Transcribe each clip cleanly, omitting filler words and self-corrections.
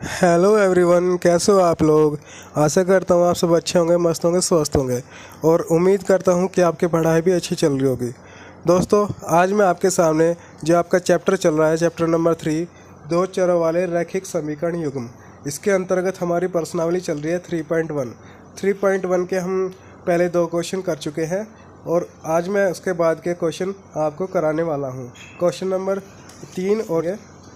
Hello everyone, कैसे हो आप लोग। आशा करता हूँ आप सब अच्छे होंगे, मस्त होंगे, स्वस्थ होंगे और उम्मीद करता हूँ कि आपकी पढ़ाई भी अच्छी चल रही होगी। दोस्तों, आज मैं आपके सामने जो आपका चैप्टर चल रहा है, चैप्टर नंबर 3, दो चरों वाले रैखिक समीकरण युग्म, इसके अंतर्गत हमारी प्रश्नावली चल रही है 3.1। 3.1 के हम पहले 2 क्वेश्चन कर चुके हैं और आज मैं उसके बाद के क्वेश्चन आपको कराने वाला हूँ। क्वेश्चन नंबर 3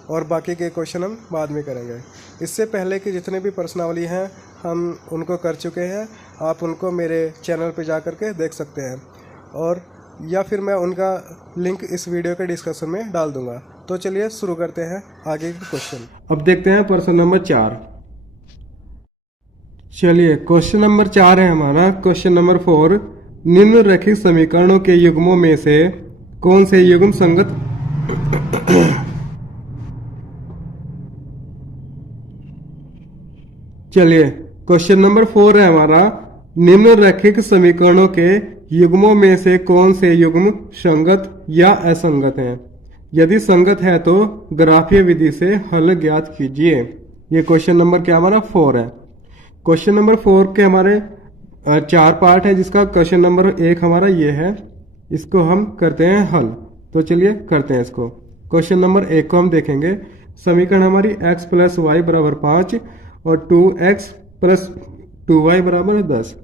और बाकी के क्वेश्चन हम बाद में करेंगे। इससे पहले कि जितने भी प्रश्नावली हैं हम उनको कर चुके हैं, आप उनको मेरे चैनल पे जा कर के देख सकते हैं और या फिर मैं उनका लिंक इस वीडियो के डिस्क्रिप्शन में डाल दूंगा। तो चलिए शुरू करते हैं आगे के क्वेश्चन। अब देखते हैं प्रश्न नंबर 4। चलिए, क्वेश्चन नंबर 4 है हमारा। क्वेश्चन नंबर 4, निम्नलिखित समीकरणों के युग्मों में से कौन से युग्म संगत चलिए, क्वेश्चन नंबर 4 है हमारा। निम्नलिखित समीकरणों के युग्मों में से कौन से युग्म संगत या असंगत हैं? यदि संगत है तो ग्राफीय विधि से हल ज्ञात कीजिए। ये क्वेश्चन नंबर क्या हमारा 4 है। क्वेश्चन नंबर 4 के हमारे 4 पार्ट है, जिसका क्वेश्चन नंबर 1 हमारा ये है। इसको हम करते हैं हल। तो चलिए करते हैं इसको। क्वेश्चन नंबर 1 को हम देखेंगे। समीकरण हमारी x + y = 5 और 2x + 2y = 10।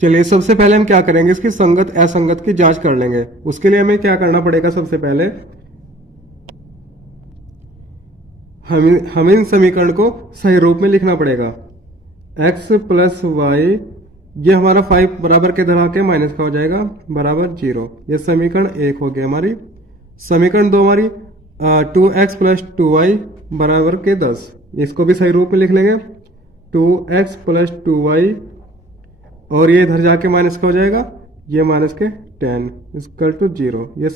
चलिए, सबसे पहले हम क्या करेंगे, इसकी संगत असंगत की जांच कर लेंगे। उसके लिए हमें क्या करना पड़ेगा, सबसे पहले हम इन समीकरण को सही रूप में लिखना पड़ेगा। x + y, ये हमारा 5 बराबर के धरा के माइनस का हो जाएगा बराबर 0। ये समीकरण 1 हो गया हमारी। समीकरण 2 हमारी 2x + 2y = 10। इसको भी सही रूप में लिख लेंगे। 2x + 2y और ये इधर जाके माइनस का हो जाएगा, ये माइनस के 10 = 0। ये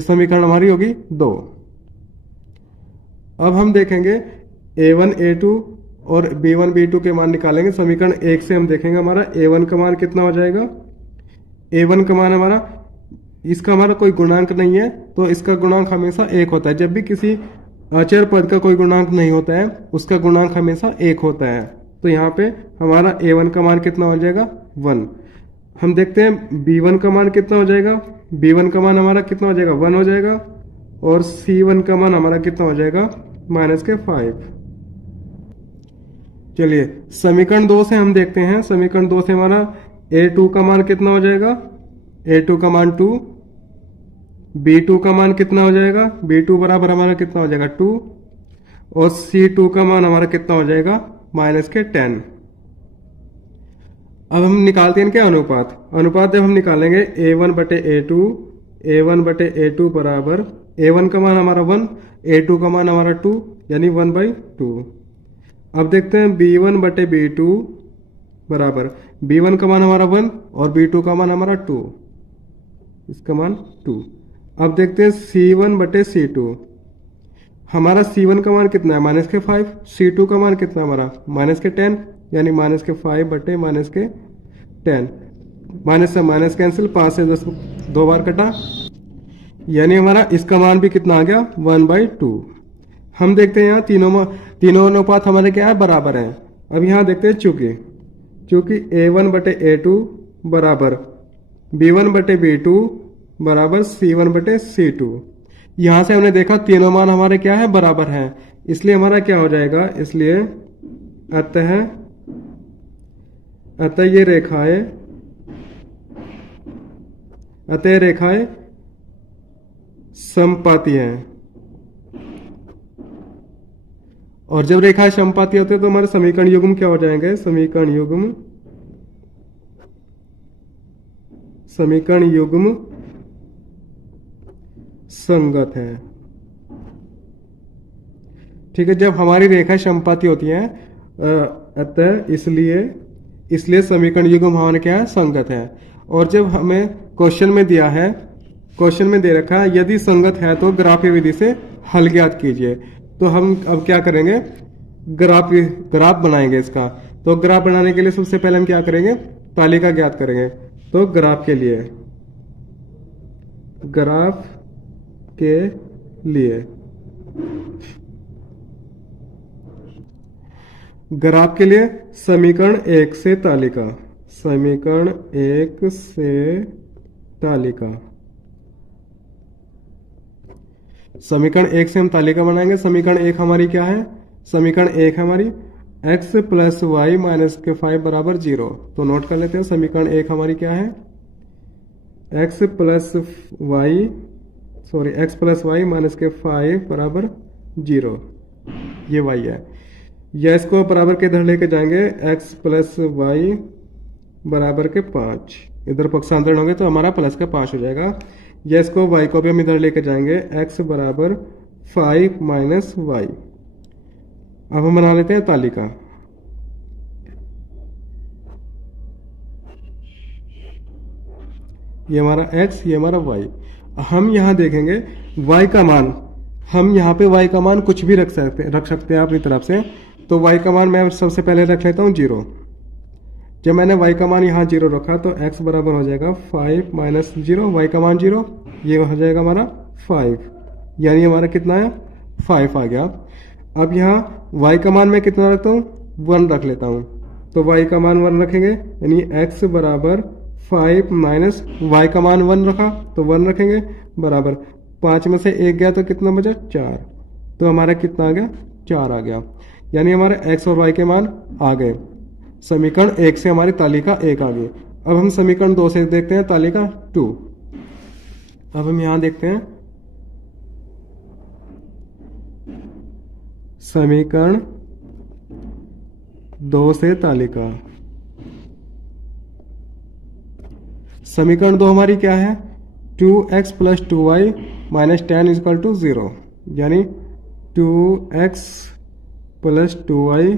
समीकरण हमारी होगी 2। अब हम देखेंगे a1 a2 और b1 b2 के मान निकालेंगे। समीकरण 1 से हम देखेंगे हमारा a1 का मान कितना हो जाएगा। a1 का मान हमारा, इसका हमारा कोई गुणांक नहीं है तो इसका गुणांक हमेशा 1 होता है। जब भी किसी अचर पद का कोई गुणांक नहीं होता है, उसका गुणांक हमेशा 1 होता है। तो यहाँ पे हमारा a1 का मान कितना हो जाएगा 1। हम देखते हैं b1 का मान कितना हो जाएगा। b1 का मान हमारा कितना हो जाएगा 1 हो जाएगा और c1 का मान हमारा कितना हो जाएगा -5। चलिए, समीकरण 2 से हम देखते हैं। समीकरण 2 से हमारा a2 का मान कितना हो जाएगा, a2 का मान 2। b2 का मान कितना हो जाएगा, b2 बराबर हमारा कितना हो जाएगा 2 और c2 का मान हमारा कितना हो जाएगा -10। अब हम निकालते हैं क्या, अनुपात। अनुपात जब हम निकालेंगे a1/a2, a1/a2 बराबर a1 का मान हमारा 1, a2 का मान हमारा 2, यानी 1/2। अब देखते हैं b1/b2 बराबर b1 का मान हमारा 1 और b2 का मान हमारा 2, इसका मान 2। अब देखते हैं c1/c2। हमारा c1 का मान कितना है -5, c2 का मान कितना हमारा -10, यानी -5/-10। माइनस से माइनस कैंसिल, 5 से 10 2 बार कटा, यानी हमारा इसका मान भी कितना आ गया 1/2। हम देखते हैं यहाँ तीनों अनुपात हमारे क्या है, बराबर हैं। अब यहाँ देखते हैं चूंकि a1/a2 बराबर b1/b2 बराबर c1/c2। यहां से हमने देखा तीनों मान हमारे क्या है, बराबर हैं। इसलिए हमारा क्या हो जाएगा, इसलिए अतः ये रेखाएं समपाती हैं। और जब रेखाएं समपाती होते हैं तो हमारे समीकरण युग्म क्या हो जाएंगे, समीकरण युग्म संगत है। ठीक है, जब हमारी रेखा समपाती होती है अतः इसलिए समीकरण युग्म हमारे क्या है, संगत है। और जब हमें क्वेश्चन में दिया है, क्वेश्चन में दे रखा है यदि संगत है तो ग्राफीय विधि से हल ज्ञात कीजिए। तो हम अब क्या करेंगे, ग्राफ बनाएंगे इसका। तो ग्राफ बनाने के लिए सबसे पहले हम क्या करेंगे, तालिका ज्ञात करेंगे। तो ग्राफ के लिए ग्राफ के लिए समीकरण 1 से तालिका, समीकरण 1 से तालिका, समीकरण 1 से हम तालिका बनाएंगे। समीकरण 1 हमारी क्या है? समीकरण 1 है हमारी x प्लस वाई माइनस के 5 बराबर 0। तो नोट कर लेते हैं, समीकरण 1 हमारी क्या है? x प्लस वाई माइनस के 5 बराबर 0, ये y है। या इसको बराबर के इधर लेके जाएंगे, x प्लस वाई बराबर के 5, इधर पक्षांतरण होंगे तो हमारा प्लस का 5 हो जाएगा। या इसको y को भी हम इधर लेके जाएंगे, x बराबर 5 माइनस वाई। अब हम बना लेते हैं तालिका। ये हमारा x, ये हमारा y। हम यहां देखेंगे y का मान, हम यहाँ पे y का मान कुछ भी रख सकते हैं अपनी तरफ से। तो y का मान मैं सबसे पहले रख लेता हूँ 0। जब मैंने y का मान यहाँ 0 रखा तो x बराबर हो जाएगा 5 माइनस 0, y का मान 0, ये हो जाएगा हमारा 5, यानी हमारा कितना है? 5 आ गया। अब यहाँ y का मान मैं कितना रखता हूँ? 1 रख लेता हूँ। तो y का मान 1 रखेंगे, यानी x बराबर 5 माइनस y का मान 1 रखा तो 1 रखेंगे, बराबर 5 में से 1 गया तो कितना बचा? 4। तो हमारा कितना आ गया? 4 आ गया, यानी हमारे x और y के मान आ गए। समीकरण 1 से हमारी तालिका 1 आ गई। अब हम समीकरण 2 से देखते हैं तालिका 2। अब हम यहां देखते हैं समीकरण 2 से तालिका। समीकरण 2 हमारी क्या है? 2x plus 2y minus 10 is equal to 0, यानी 2x प्लस 2y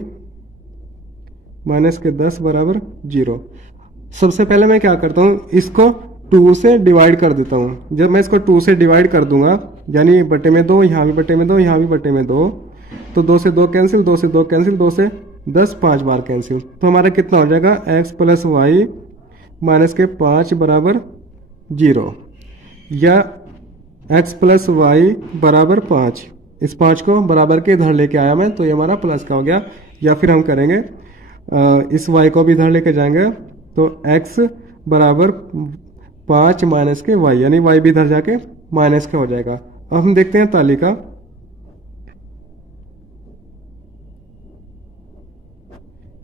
माइनस के 10 बराबर 0। सबसे पहले मैं क्या करता हूँ, इसको 2 से डिवाइड कर देता हूँ। जब मैं इसको 2 से डिवाइड कर दूंगा, यानी बटे में 2, यहाँ भी बटे में 2, यहाँ भी बटे में 2, तो 2 से 2 कैंसिल, 2 से 2 कैंसिल, 2 से 10 5 बार कैंसिल। तो हमारा कितना हो जाएगा? x प्लस वाई माइनस के 5 बराबर 0, या x प्लस वाई बराबर 5। इस 5 को बराबर के इधर लेके आया मैं, तो ये हमारा प्लस का हो गया। या फिर हम करेंगे इस y को भी इधर लेके जाएंगे, तो x बराबर 5 माइनस के y, यानी y भी इधर जाके माइनस का हो जाएगा। अब हम देखते हैं तालिका।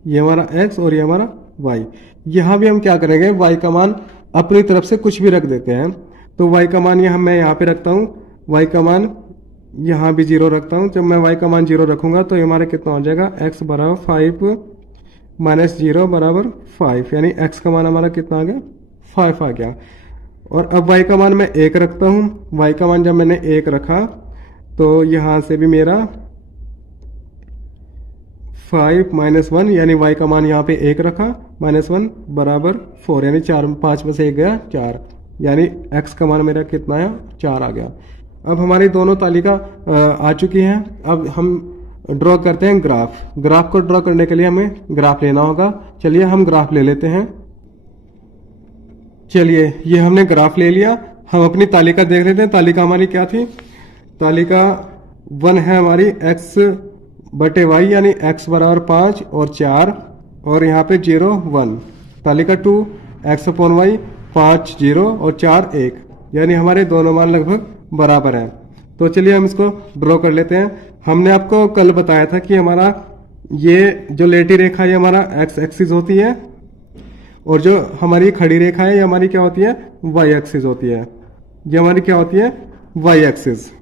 ये हमारा x और ये हमारा y। यहां भी हम क्या करेंगे, y का मान अपनी तरफ से कुछ भी रख देते हैं। तो y का मान मैं यहाँ पे रखता हूँ, y का मान यहाँ भी 0 रखता हूँ। जब मैं y का मान 0 रखूंगा तो ये हमारा कितना हो जाएगा? x बराबर 5 माइनस 0 बराबर 5, यानी x का मान हमारा कितना आ गया? 5 आ गया। और अब y का मान मैं 1 रखता हूँ। y का मान जब मैंने 1 रखा तो यहाँ से भी मेरा 5 माइनस 1, यानी y का मान यहाँ पे 1 रखा, माइनस 1 बराबर 4, यानी 4, 5 में से 1 गया 4, यानी x का मान मेरा कितना है? 4 आ गया। अब हमारी दोनों तालिका आ चुकी हैं। अब हम ड्रॉ करते हैं ग्राफ। ग्राफ को ड्रॉ करने के लिए हमें ग्राफ लेना होगा। चलिए हम ग्राफ ले लेते हैं। चलिए ये हमने ग्राफ ले लिया। हम अपनी तालिका देख लेते हैं। तालिका हमारी क्या थी? तालिका 1 है हमारी x बटे y, यानी x बराबर 5 और 4, और यहाँ पे 0 1। तालिका 2 x अपॉन y 5 0 और 4 1, यानी हमारे दोनों मान लगभग बराबर है। तो चलिए हम इसको ड्रॉ कर लेते हैं। हमने आपको कल बताया था कि हमारा ये जो लेटी रेखा ये हमारा x एक्सिस होती है, और जो हमारी खड़ी रेखा है ये हमारी क्या होती है? y एक्सिस होती है। ये हमारी क्या होती है? y axis.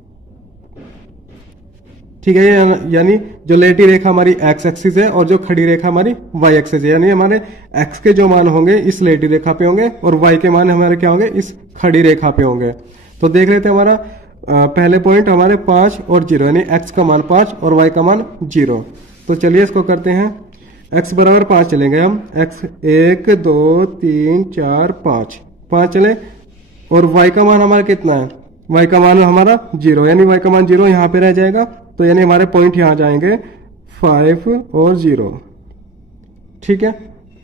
ठीक है, यानी जो लेटी रेखा हमारी x एक्सिस है और जो खड़ी रेखा हमारी y एक्सिस है, यानी हमारे x के जो मान होंगे इस लेटी रेखा पे होंगे और y के मान हमारे क्या होंगे? इस खड़ी रेखा पे होंगे। तो देख लेते हैं हमारा पहले पॉइंट हमारे 5 और 0, यानी x का मान 5 और y का मान 0। तो चलिए इसको करते हैं। x बराबर 5 चलेंगे हम, x 1 2 3 4 5 चले, और y का मान हमारा कितना है? y का मान हमारा 0, यानी y का मान 0 यहाँ पे रह जाएगा। तो यानी हमारे पॉइंट यहाँ जाएंगे 5 और 0। ठीक है,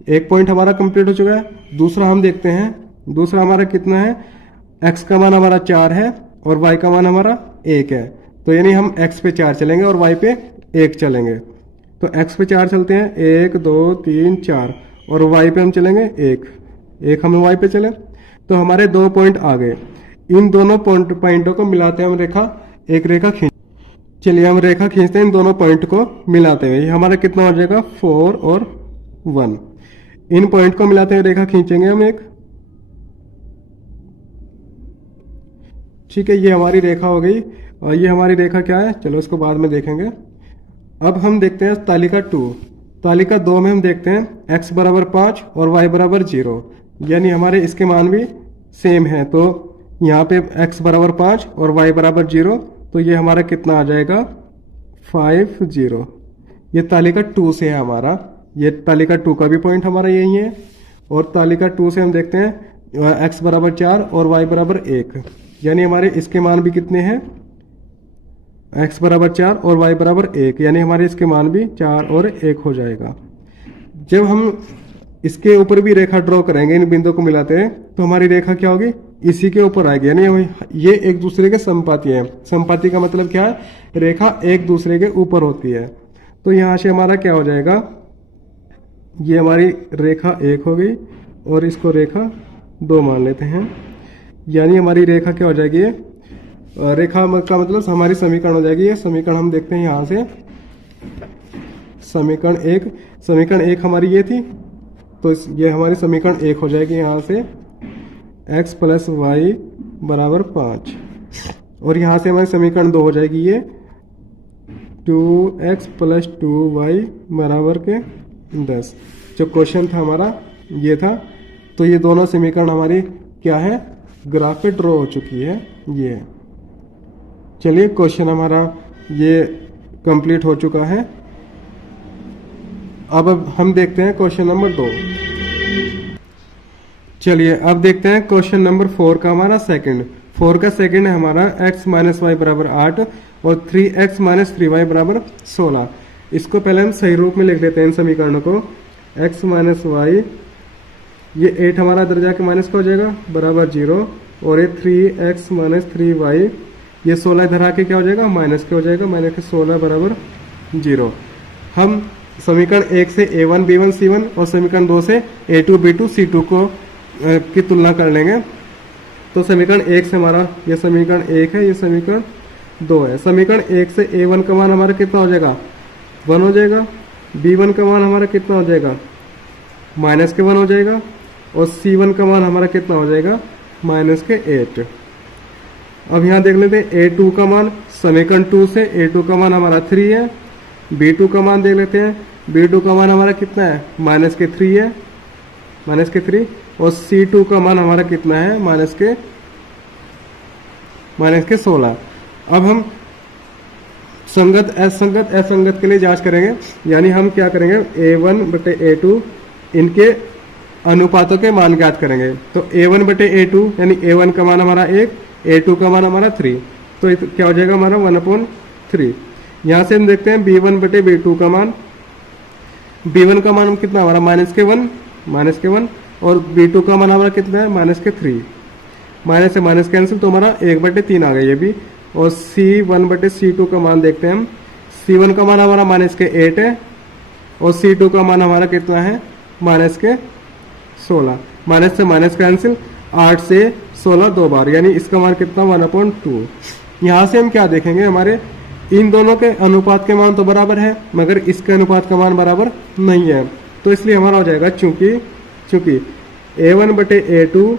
एक पॉइंट हमारा कंप्लीट हो चुका है। दूसरा हम देखते हैं। दूसरा हमारा कितना है? x का मान हमारा 4 है और y का मान हमारा 1 है। तो यानी हम x पे 4 चलेंगे और y पे 1 चलेंगे। तो x पे 4 चलते हैं, 1 2 3 4, और y पे हम चलेंगे 1 हम y पे चले, तो हमारे 2 पॉइंट आ गए। इन दोनों पॉइंटों को मिलाते हैं हम एक रेखा खींच। चलिए हम रेखा खींचते हैं इन दोनों पॉइंट को मिलाते हुए। हमारा कितना हो जाएगा 4 और 1। इन पॉइंट को मिलाते हुए रेखा खींचेंगे हम एक। ठीक है, ये हमारी रेखा हो गई। और ये हमारी रेखा क्या है, चलो इसको बाद में देखेंगे। अब हम देखते हैं तालिका 2। तालिका 2 में हम देखते हैं x बराबर 5 और y बराबर 0, यानी हमारे इसके मान भी सेम है। तो यहाँ पे x बराबर 5 और y बराबर 0, तो ये हमारा कितना आ जाएगा 5 0। ये तालिका 2 से है हमारा, ये तालिका 2 का भी पॉइंट हमारा यही है। और तालिका 2 से हम देखते हैं x बराबर 4 और y बराबर 1, यानी हमारे इसके मान भी कितने हैं, x बराबर 4 और y बराबर 1, यानी हमारे इसके मान भी 4 और 1 हो जाएगा। जब हम इसके ऊपर भी रेखा ड्रॉ करेंगे, इन बिंदुओं को मिलाते हैं, तो हमारी रेखा क्या होगी, इसी के ऊपर आएगी, यानी ये एक दूसरे के संपाती है। संपाती का मतलब क्या है, रेखा एक दूसरे के ऊपर होती है। तो यहाँ से हमारा क्या हो जाएगा, ये हमारी रेखा 1 हो गई और इसको रेखा 2 मान लेते हैं, यानी हमारी रेखा क्या हो जाएगी, रेखा का मतलब हमारी समीकरण हो जाएगी। ये समीकरण हम देखते हैं यहाँ से, समीकरण 1 हमारी ये थी, तो ये हमारी समीकरण 1 हो जाएगी यहाँ से, x प्लस वाई बराबर 5, और यहाँ से हमारी समीकरण 2 हो जाएगी ये 2x प्लस 2y बराबर के 10। जो क्वेश्चन था हमारा ये था। तो ये दोनों समीकरण हमारी क्या है, ग्राफ पे ड्रॉ हो चुकी है ये। चलिए क्वेश्चन हमारा ये कंप्लीट हो चुका है। अब हम देखते हैं क्वेश्चन नंबर 2। चलिए अब देखते हैं क्वेश्चन नंबर 4 का हमारा सेकंड। 4 का सेकंड है हमारा x माइनस वाई बराबर 8 और 3x माइनस 3y बराबर 16। इसको पहले हम सही रूप में लिख देते हैं इन समीकरणों को। x माइनस वाई, ये 8 हमारा इधर जाके माइनस का हो जाएगा बराबर 0, और ये 3x माइनस 3y, ये 16 इधर आके क्या हो जाएगा माइनस के हो जाएगा, माइनस के 16 बराबर 0। हम समीकरण 1 से a1 b1 c1 और समीकरण 2 से a2 b2 c2 को की तुलना कर लेंगे। तो समीकरण 1 से हमारा ये समीकरण 1 है, ये समीकरण 2 है। समीकरण 1 से a1 का मान हमारा कितना हो जाएगा 1 हो जाएगा, b1 का मान हमारा कितना हो जाएगा माइनस के 1 हो जाएगा, और c1 का मान हमारा कितना हो जाएगा माइनस के 8। अब यहाँ देख लेते हैं a2 का मान, समीकरण 2 से a2 का मान हमारा 3 है। b2 का मान देख लेते हैं, b2 का मान हमारा कितना है माइनस के 3 है, माइनस के 3, और c2 का मान हमारा कितना है माइनस के 16। अब हम संगत असंगत के लिए जांच करेंगे, यानी हम क्या करेंगे a1 बटे a2 इनके अनुपातों के मान ज्ञात करेंगे। तो a1 बटे a2 यानी a1 का मान हमारा 1, a2 का मान हमारा 3, तो क्या हो जाएगा हमारा 1/3। यहाँ से हम देखते हैं b1 बटे b2 का मान, b1 का मान कितना हमारा माइनस के 1, और b2 का मान हमारा कितना है माइनस के 3। माइनस से माइनस कैंसिल, तो हमारा 1/3 आ गया ये भी। और c1 बटे c2 का मान देखते हैं हम, c1 का मान हमारा माइनस के 8 है, और c2 का मान हमारा कितना है माइनस के 16। माइनस से माइनस कैंसिल, 8 से 16 2 बार, यानी इसका मान कितना 1/2। यहाँ से हम क्या देखेंगे, हमारे इन दोनों के अनुपात के मान तो बराबर है, मगर इसके अनुपात का मान बराबर नहीं है। तो इसलिए हमारा हो जाएगा चूंकि a1 बटे a2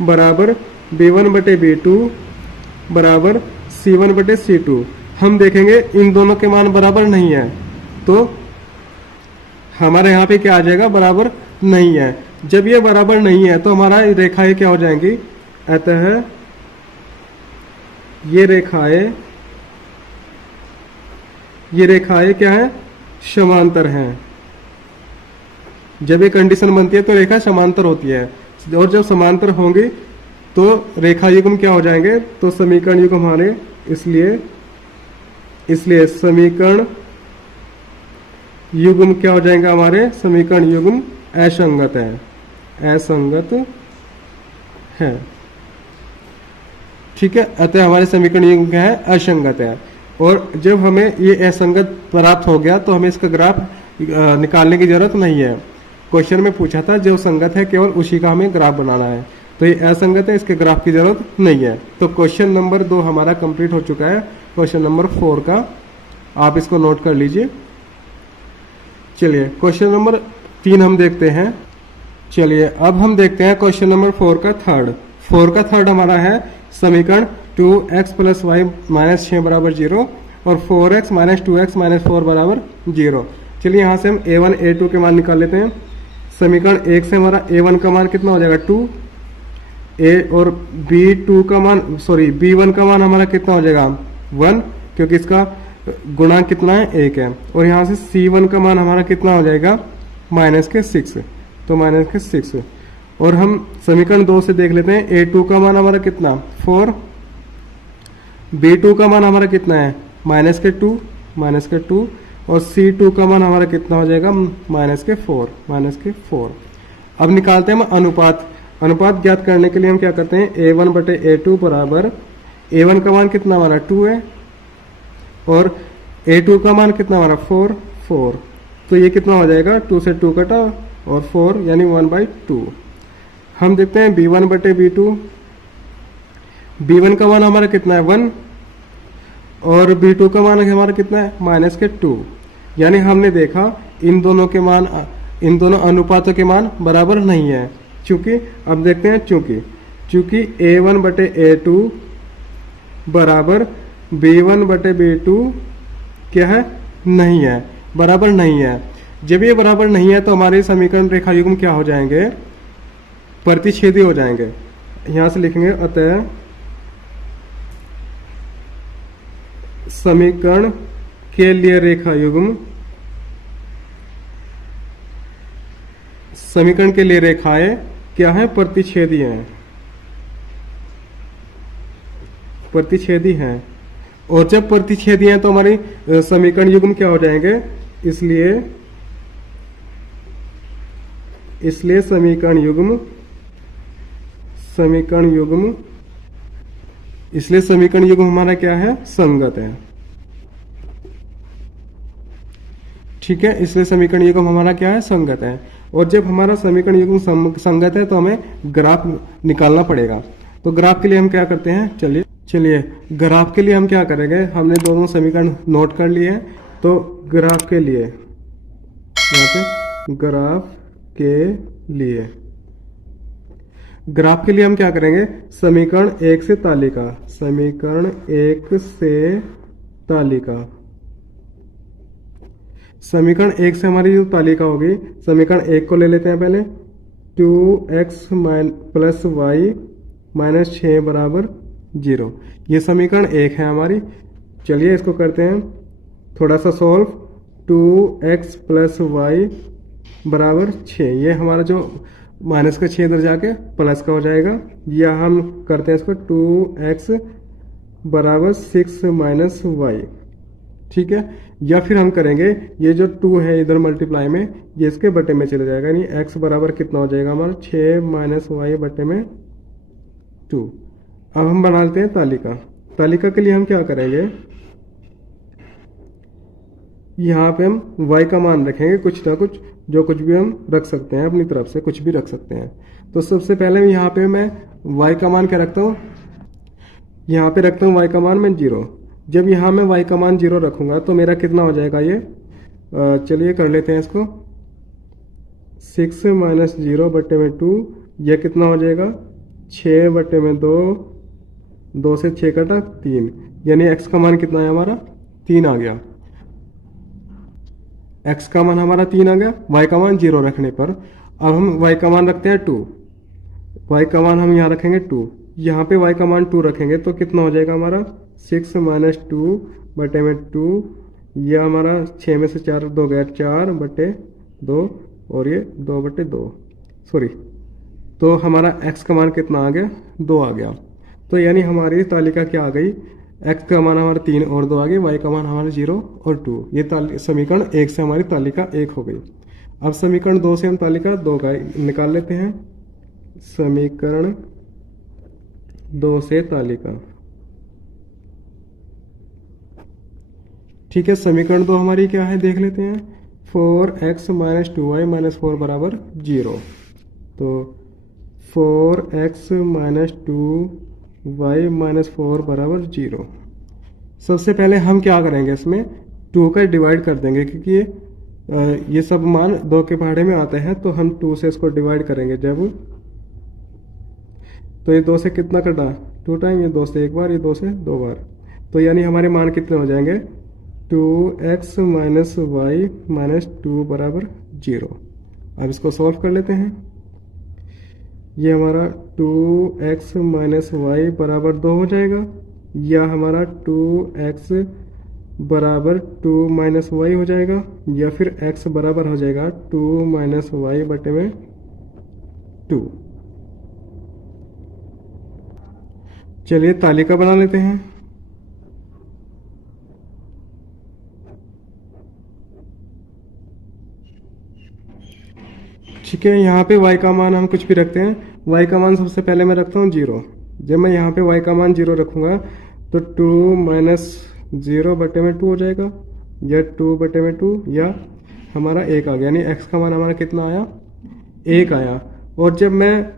बराबर b1 बटे b2 बराबर c1 बटे c2। हम देखेंगे इन दोनों के मान बराबर नहीं है, तो हमारे यहाँ पे क्या आ जाएगा बराबर नहीं है। जब ये बराबर नहीं है तो हमारा रेखाएं क्या हो जाएंगी, अतः ये रेखाएं क्या है समांतर हैं। जब ये कंडीशन बनती है तो रेखा समांतर होती है, और जब समांतर होंगी तो रेखा युग्म क्या हो जाएंगे, तो समीकरण युग्म हमारे, इसलिए समीकरण युग्म क्या हो जाएंगे हमारे, समीकरण युग्म असंगत है। ठीक है, अतः हमारे समीकरण युग्म क्या है असंगत है। और जब हमें ये असंगत प्राप्त हो गया तो हमें इसका ग्राफ निकालने की जरूरत नहीं है। क्वेश्चन में पूछा था जो संगत है केवल उसी का हमें ग्राफ बनाना है, तो ये असंगत है, इसके ग्राफ की जरूरत नहीं है। तो क्वेश्चन नंबर 2 हमारा कंप्लीट हो चुका है। क्वेश्चन नंबर 4 का आप इसको नोट कर लीजिए। चलिए क्वेश्चन नंबर 3 हम देखते हैं। चलिए अब हम देखते हैं क्वेश्चन नंबर 4 का थर्ड। 4 का थर्ड हमारा है समीकरण 2x + y - 6 = 0 और 4x - 2x - 4 = 0। चलिए यहाँ से हम a1 a2 के मान निकाल लेते हैं। समीकरण 1 से हमारा a1 का मान कितना हो जाएगा 2, a और b2 का मान b1 का मान हमारा कितना हो जाएगा 1, क्योंकि इसका गुणांक कितना है 1 है। और यहाँ से c1 का मान हमारा कितना हो जाएगा -6, तो -6। और हम समीकरण 2 से देख लेते हैं a2 का मान हमारा कितना 4, b2 का मान हमारा कितना है -2 और c2 का मान हमारा कितना हो जाएगा -4। अब निकालते हैं हम अनुपात ज्ञात करने के लिए हम क्या करते हैं a1/a2 बराबर a1 का मान कितना हमारा 2 है और a2 का मान कितना हमारा 4। तो ये कितना हो जाएगा 2 से 2 कटा और 4 यानी 1/2। हम देखते हैं b1/b2। b1 का मान हमारा कितना है 1 और b2 का मान हमारा कितना है -2। यानी हमने देखा इन दोनों अनुपातों के मान बराबर नहीं है। चूंकि अब देखते हैं चूंकि a1/a2 बराबर b1/b2 क्या है नहीं है, बराबर नहीं है। जब ये बराबर नहीं है तो हमारे समीकरण रेखा युग्म क्या हो जाएंगे प्रतिच्छेदी हो जाएंगे। यहां से लिखेंगे अतः समीकरण के लिए रेखा युग्म समीकरण के लिए रेखाएं क्या है प्रतिच्छेदी हैं। और जब प्रतिच्छेदी हैं तो हमारी समीकरण युग्म क्या हो जाएंगे, इसलिए समीकरण युग्म हमारा क्या है संगत है। ठीक है, इसलिए समीकरण युग्म हमारा क्या है संगत है। और जब हमारा समीकरण युग्म संगत है तो हमें ग्राफ निकालना पड़ेगा। तो ग्राफ के लिए हम क्या करते हैं, चलिए ग्राफ के लिए हम क्या करेंगे, हमने दोनों समीकरण नोट कर लिए हैं। तो ग्राफ के लिए यहाँ पे ग्राफ के लिए हम क्या करेंगे, समीकरण 1 से तालिका समीकरण 1 से हमारी जो तालिका होगी, समीकरण 1 को ले लेते हैं पहले 2x + y - 6 = 0। ये समीकरण 1 है हमारी। चलिए इसको करते हैं थोड़ा सा सॉल्व। 2x + y = 6, ये हमारा जो माइनस का 6 इधर जाके प्लस का हो जाएगा। या हम करते हैं इसको 2x = 6 - y। ठीक है, या फिर हम करेंगे ये जो 2 है इधर मल्टीप्लाई में, ये इसके बटे में चले जाएगा, यानी x बराबर कितना हो जाएगा हमारा 6 - y बटे में 2। अब हम बना लेते हैं तालिका के लिए हम क्या करेंगे, यहाँ पे हम y का मान रखेंगे कुछ ना कुछ, जो कुछ भी हम रख सकते हैं, अपनी तरफ से कुछ भी रख सकते हैं। तो सबसे पहले यहाँ पे मैं y का मान क्या रखता हूँ, यहाँ पे रखता हूँ y का मान मैं 0। जब यहाँ मैं y का मान 0 रखूंगा तो मेरा कितना हो जाएगा ये, चलिए कर लेते हैं इसको 6 - 0 बटे में 2, यह कितना हो जाएगा 6 बटे में 2, 2 से 6 कटा 3, यानी x का मान कितना है हमारा 3 आ गया। x का मान हमारा 3 आ गया, y का मान 0 रखने पर। अब हम y का मान रखते हैं 2, y का मान हम यहाँ रखेंगे 2, यहाँ पे y का मान 2 रखेंगे तो कितना हो जाएगा हमारा 6 - 2 बटे में 2, यह हमारा 6 में से 4 2 गया 4 बटे 2 और ये 2 बटे 2 तो हमारा x का मान कितना आ गया 2 आ गया। तो यानी हमारी तालिका क्या आ गई, x का मान हमारा 3 और 2 आ गई, y का मान हमारा 0 और 2। ये समीकरण 1 से हमारी तालिका 1 हो गई। अब समीकरण 2 से हम तालिका 2 का निकाल लेते हैं। समीकरण 2 से तालिका ठीक है, समीकरण 2 हमारी क्या है देख लेते हैं। 4x माइनस 2y माइनस 4 बराबर 0। तो 4x माइनस 2y माइनस 4 बराबर 0। सबसे पहले हम क्या करेंगे, इसमें 2 का डिवाइड कर देंगे, क्योंकि ये सब मान 2 के पहाड़े में आते हैं, तो हम 2 से इसको डिवाइड करेंगे जब। तो ये 2 से कितना कटा, 2 टाइम, ये 2 से एक बार, ये 2 से 2 बार। तो यानी हमारे मान कितने हो जाएंगे, 2x माइनस वाई माइनस 2 बराबर 0। अब इसको सॉल्व कर लेते हैं। ये हमारा 2x माइनस वाई बराबर 2 हो जाएगा, या हमारा 2x बराबर 2 माइनस वाई हो जाएगा, या फिर x बराबर हो जाएगा 2 माइनस वाई बटे में 2। चलिए तालिका बना लेते हैं। ठीक है, यहाँ पे y का मान हम कुछ भी रखते हैं। y का मान सबसे पहले मैं रखता हूँ 0। जब मैं यहाँ पे y का मान 0 रखूँगा तो 2 माइनस 0 बटे में 2 हो जाएगा, या 2 बटे में 2, या हमारा 1 आ गया, यानी x का मान हमारा कितना आया, 1 आया। और जब मैं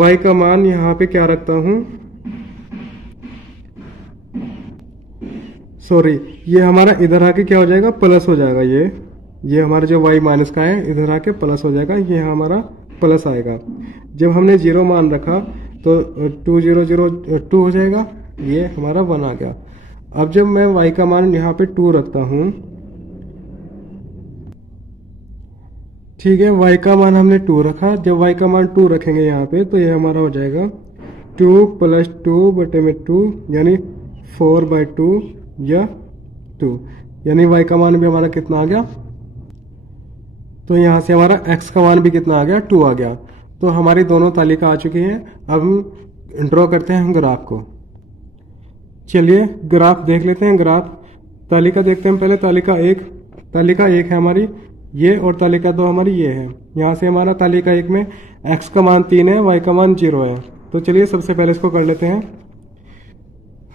y का मान यहाँ पे क्या रखता हूँ, सॉरी, ये हमारा इधर आके क्या हो जाएगा, प्लस हो जाएगा। ये हमारा जो y माइनस का है इधर आके प्लस हो जाएगा, ये हमारा प्लस आएगा। जब हमने 0 मान रखा तो 2 0 0 2 हो जाएगा, ये हमारा 1 आ गया। अब जब मैं y का मान यहाँ पे 2 रखता हूँ, ठीक है, y का मान हमने 2 रखा। जब y का मान 2 रखेंगे यहाँ पे, तो ये हमारा हो जाएगा 2 प्लस 2 बटे में 2, यानी 4/2 या 2, यानी y का मान भी हमारा कितना आ गया। तो यहाँ से हमारा x का मान भी कितना आ गया, 2 आ गया। तो हमारी दोनों तालिका आ चुकी हैं। अब हम ड्रॉ करते हैं ग्राफ को। चलिए ग्राफ देख लेते हैं। ग्राफ तालिका देखते हैं पहले। तालिका 1 है हमारी ये, और तालिका 2 हमारी ये है। यहाँ से हमारा तालिका 1 में x का मान 3 है, y का मान 0 है। तो चलिए सबसे पहले इसको कर लेते हैं।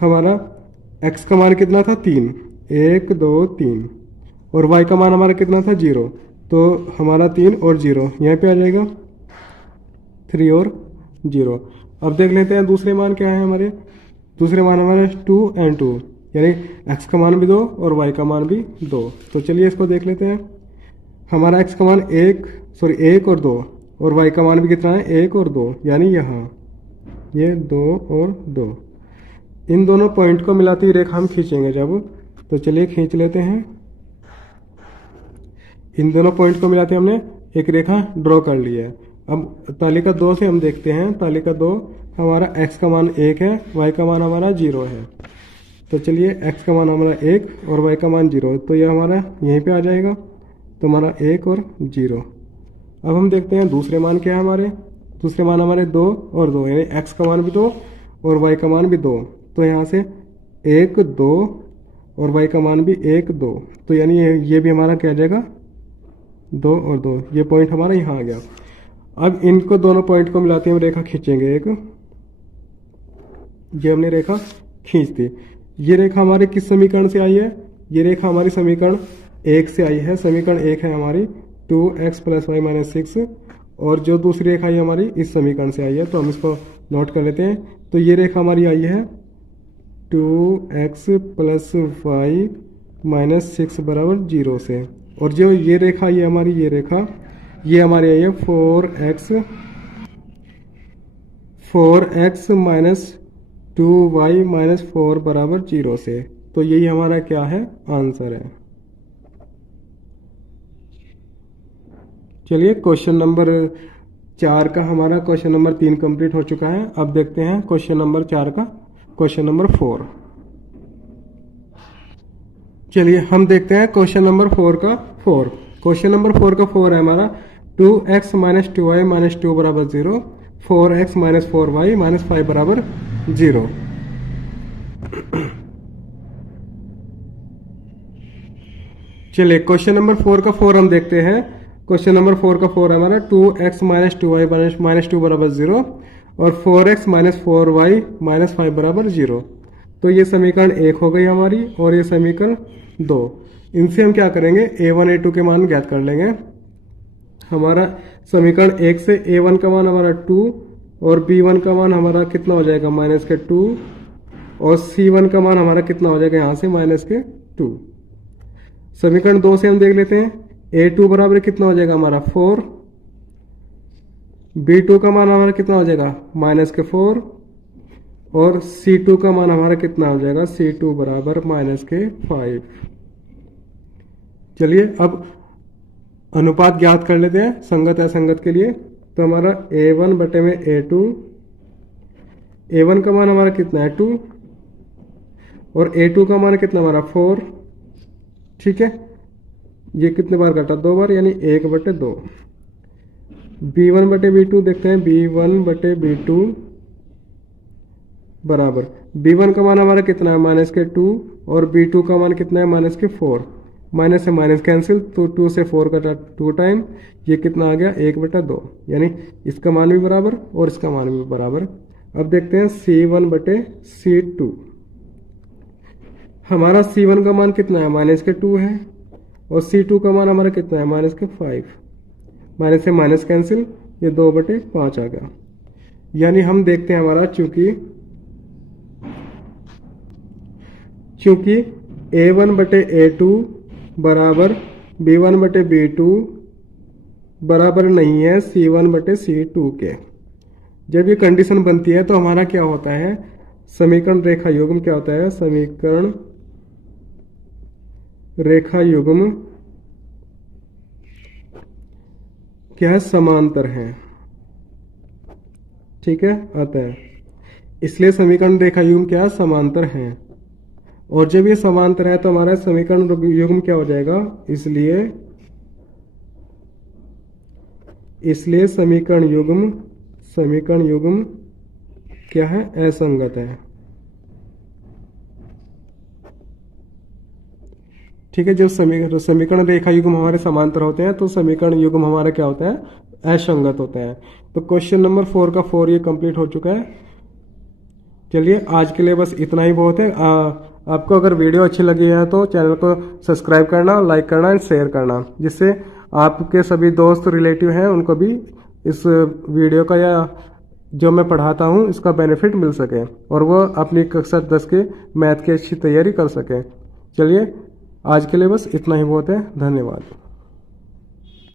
हमारा x का मान कितना था, 3, 1 2 3, और y का मान हमारा कितना था, 0। तो हमारा 3 और 0 यहाँ पे आ जाएगा, 3 और 0। अब देख लेते हैं दूसरे मान क्या है हमारे। दूसरे मान हमारे 2 और 2, यानी x का मान भी 2 और y का मान भी 2। तो चलिए इसको देख लेते हैं। हमारा x का मान 1 और 2, और y का मान भी कितना है, 1 और 2, यानी यहाँ ये 2 और 2। इन दोनों पॉइंट को मिलाती हुई रेखा हम खींचेंगे जब। तो चलिए खींच लेते हैं। इन दोनों पॉइंट को मिलाते हमने एक रेखा ड्रॉ कर ली है। अब तालिका 2 से हम देखते हैं। तालिका 2 हमारा x का मान 1 है, y का मान हमारा 0 है। तो चलिए x का मान हमारा 1 और y का मान 0, तो ये हमारा यहीं पे आ जाएगा। तो हमारा 1 और 0। अब हम देखते हैं दूसरे मान क्या है हमारे। दूसरे मान हमारे 2 और 2, यानी x का मान भी 2 और y का मान भी 2। तो यहाँ से 1 2 और y का मान भी 1 2, तो यानी ये भी हमारा क्या आ जाएगा, 2 और 2। ये पॉइंट हमारा यहाँ आ गया। अब इनको दोनों पॉइंट को मिलाते हुए रेखा खींचेंगे एक। ये हमने रेखा खींच दी। ये रेखा हमारे किस समीकरण से आई है, ये रेखा हमारी समीकरण 1 से आई है। समीकरण 1 है हमारी 2x + y - 6, और जो दूसरी रेखा है हमारी इस समीकरण से आई है। तो हम इसको नोट कर लेते हैं। तो ये रेखा हमारी आई है 2x + y - 6 बराबर 0 से। और जो ये रेखा ये हमारी ये हमारी आई है 4x - 2y - 4 बराबर 0 से। तो यही हमारा क्या है, आंसर है। चलिए क्वेश्चन नंबर 4 का हमारा क्वेश्चन नंबर 3 कंप्लीट हो चुका है। अब देखते हैं क्वेश्चन नंबर 4 का क्वेश्चन नंबर 4। चलिए हम देखते हैं क्वेश्चन नंबर 4 का 4। क्वेश्चन नंबर 4 का 4 है हमारा 2x - 2y - 2 बराबर 0, 4x - 4y - 5 बराबर 0। चलिए क्वेश्चन नंबर 4 का 4 हम देखते हैं। क्वेश्चन नंबर 4 का 4 है हमारा 2x - 2y - 2 बराबर 0 और 4x - 4y - 5 बराबर 0। तो ये समीकरण 1 हो गई हमारी और ये समीकरण 2। इनसे हम क्या करेंगे, a1 a2 के मान ज्ञात कर लेंगे। हमारा समीकरण 1 से a1 का मान हमारा 2 और b1 का मान हमारा कितना हो जाएगा -2 और c1 का मान हमारा कितना हो जाएगा यहाँ से -2। समीकरण 2 से हम देख लेते हैं, a2 बराबर कितना हो जाएगा हमारा 4, b2 का मान हमारा कितना हो जाएगा -4 और c2 का मान हमारा कितना हो जाएगा, c2 बराबर -5। चलिए अब अनुपात ज्ञात कर लेते हैं संगत असंगत के लिए। तो हमारा a1 बटे में a2, a1 का मान हमारा कितना है 2 और a2 का मान कितना हमारा 4। ठीक है, ये कितने बार कटा, 2 बार, यानी 1/2। b1 बटे b2 देखते हैं, b1 बटे b2 बराबर b1 का मान हमारा कितना है -2 और b2 का मान कितना है -4। माइनस से माइनस कैंसिल, तो 2 से 4 कटा 2 टाइम, ये कितना आ गया 1/2, यानी इसका मान भी बराबर और इसका मान भी बराबर। अब देखते हैं c1 बटे c2। हमारा c1 का मान कितना है -2 है और c2 का मान हमारा कितना है -5। माइनस से माइनस कैंसिल, ये 2/5 आ गया। यानी हम देखते हैं हमारा चूंकि a1 बटे a2 बराबर b1 बटे b2 बराबर नहीं है c1 बटे c2 के। जब ये कंडीशन बनती है तो हमारा क्या होता है, समीकरण रेखा युग्म क्या होता है, समीकरण रेखा युग्म क्या है, समांतर है। ठीक है, आता है, इसलिए समीकरण रेखा युग्म क्या है, समांतर है। और जब ये समांतर है तो हमारा समीकरण युग्म क्या हो जाएगा, इसलिए समीकरण युग्म क्या है, असंगत है। ठीक है, जब समीकरण रेखा युग्म हमारे समांतर होते हैं तो समीकरण युग्म हमारा क्या होता है, असंगत होता है। तो क्वेश्चन नंबर 4 का 4 ये कंप्लीट हो चुका है। चलिए आज के लिए बस इतना ही बहुत है। आपको अगर वीडियो अच्छी लगी है तो चैनल को सब्सक्राइब करना, लाइक करना एंड शेयर करना, जिससे आपके सभी दोस्त रिलेटिव हैं उनको भी इस वीडियो का या जो मैं पढ़ाता हूँ इसका बेनिफिट मिल सके और वो अपनी कक्षा 10 के मैथ की अच्छी तैयारी कर सके। चलिए आज के लिए बस इतना ही बहुत है। धन्यवाद।